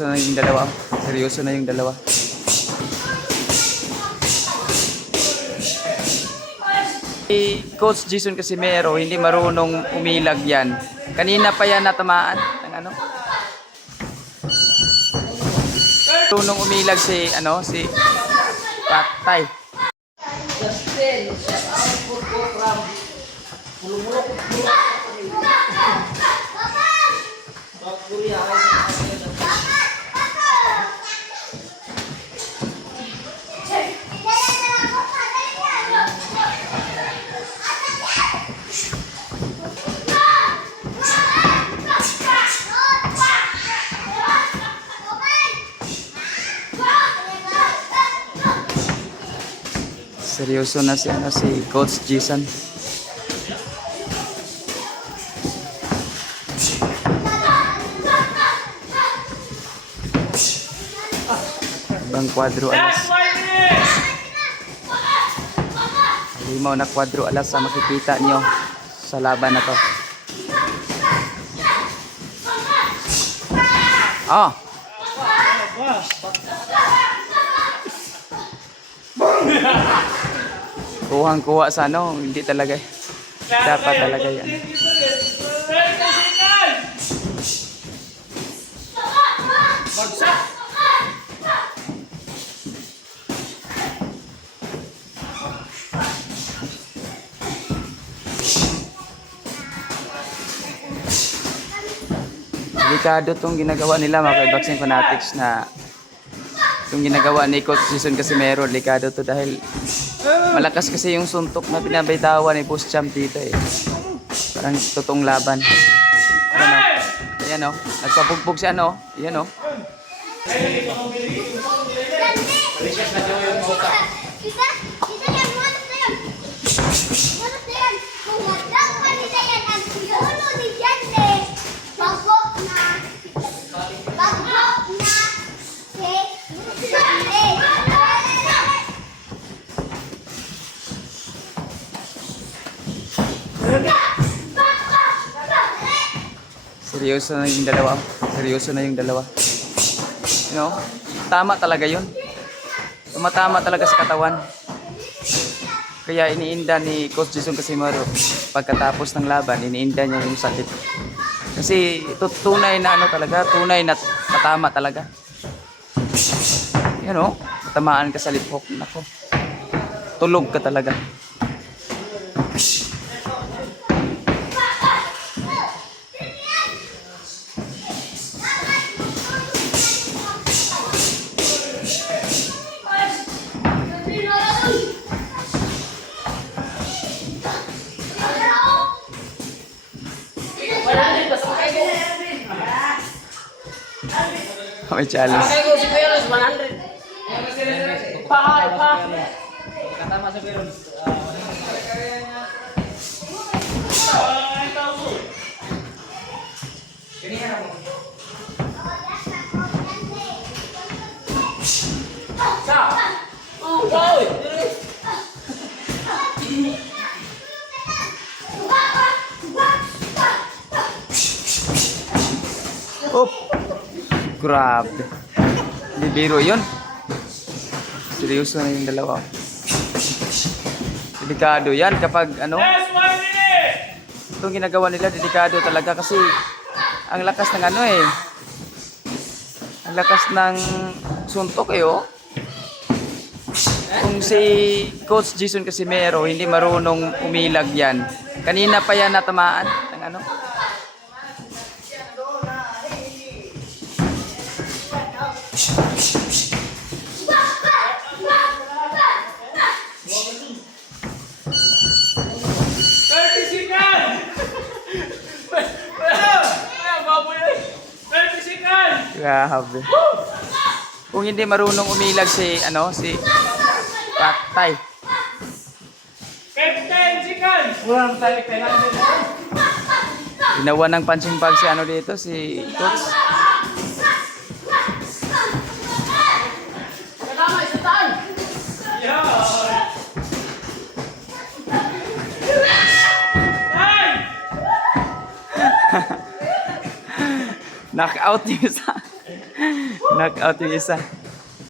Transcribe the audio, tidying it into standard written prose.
Na yung dalawa. Seryoso na yung dalawa. Si Coach Jason Casimero, hindi marunong umilag yan. Kanina pa yan natamaan ng ano. Marunong umilag si Patay. Seryoso na si Coach Jason. Ibang kwadro alas. Limaw na kwadro alas sa makikita nyo sa laban na to. Ah! Kuhang-kuha sa ano, hindi talaga. Dapat talaga yan. Delikado itong ginagawa nila mga Boxing Fanatics na itong ginagawa ni Coach Jason Casimero. Delikado to dahil malakas kasi yung suntok na pinabaytawan ni Boss Champ dito eh. Parang totoong laban. Ayan o. Nagpapugbog siya no. Ayan o. Seryoso na yung dalawa. Seryoso na yung dalawa. You know, tama talaga yun. Tumatama talaga sa katawan. Kaya iniinda ni Coach Jason Casimero pagkatapos ng laban, iniinda niya yung sakit. Kasi tunay na ano talaga, tunay na matama talaga. You know, tamaan ka sa liphok. Nako, tulog ka talaga. May challenge. Oh, grabe. Hindi biro yun. Seryoso na yung dalawa. Delikado yan kapag ano. Itong ginagawa nila, delikado talaga kasi ang lakas ng ano eh. Ang lakas ng suntok eh oh. Kung si Coach Jason Casimero hindi marunong umilag yan. Kanina pa yan natamaan ng ano. Grabe. Kung hindi marunong umilag si Patay. Ginawa ng punching bag si ano dito, si Coach. Knockout niyo sa Knock out yung isa.